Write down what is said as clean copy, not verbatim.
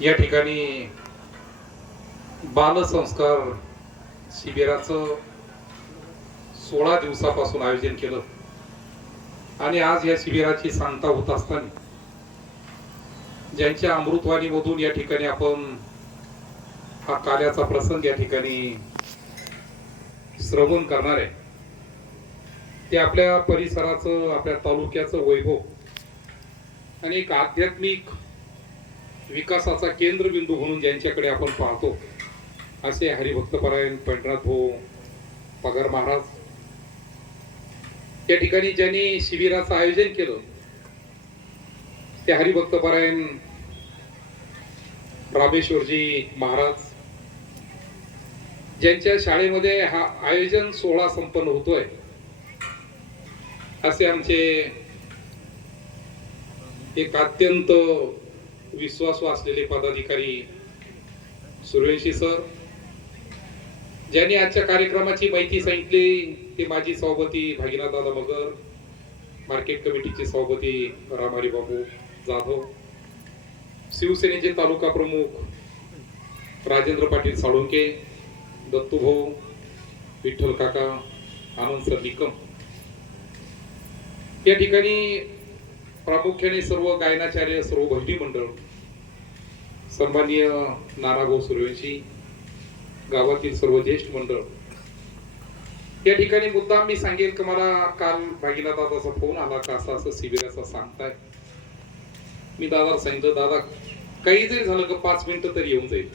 या ठिकाणी बालसंस्कार शिबिराचं 16 दिवसापासून आयोजन केलं आणि आज या शिबिराची सांगता होत असताना ज्यांच्या अमृतवाणीमधून या ठिकाणी आपण हा कार्याचा प्रसंग या ठिकाणी श्रवण करणार आहे ते आपल्या परिसराचं आपल्या तालुक्याचं वैभव आणि एक आध्यात्मिक विकासाचा केंद्रबिंदू म्हणून ज्यांच्याकडे आपण पाहतो असे हरिभक्तपरायण पंढरनाथ भाऊ पगार महाराज या ठिकाणी ज्यांनी शिबिराचं आयोजन केलं ते हरिभक्तपरायण रामेश्वरजी महाराज ज्यांच्या शाळेमध्ये हा आयोजन सोहळा संपन्न होतोय असे आमचे एक अत्यंत विश्वासू असलेले पदाधिकारी सूर्यवंशी सर ज्यांनी आजच्या कार्यक्रमाची माहिती सांगितली ते माजी सभापती भागीनाथ दादा मगर, मार्केट कमिटीचे सभापती रामहरी बाबू जाधव, शिवसेनेचे तालुका प्रमुख राजेंद्र पाटील साळुंके, दत्तू भाऊ, विठ्ठल काका, आनंद सर निकम, या ठिकाणी प्रामुख्याने सर्व गायनाचार्य, सर्व भजनी मंडळ, सन्माननीय नानाभाऊ सूर्यवंशी, गावातील सर्व ज्येष्ठ मंडळ, या ठिकाणी मुद्दाम मी सांगेल की मला काल भागीनाथ दादाचा फोन आला का असं असं शिबिराचा सांगताय. मी दादाला सांगितलं दादा काही जरी झालं का 5 मिनिटं तरी येऊन जाईल.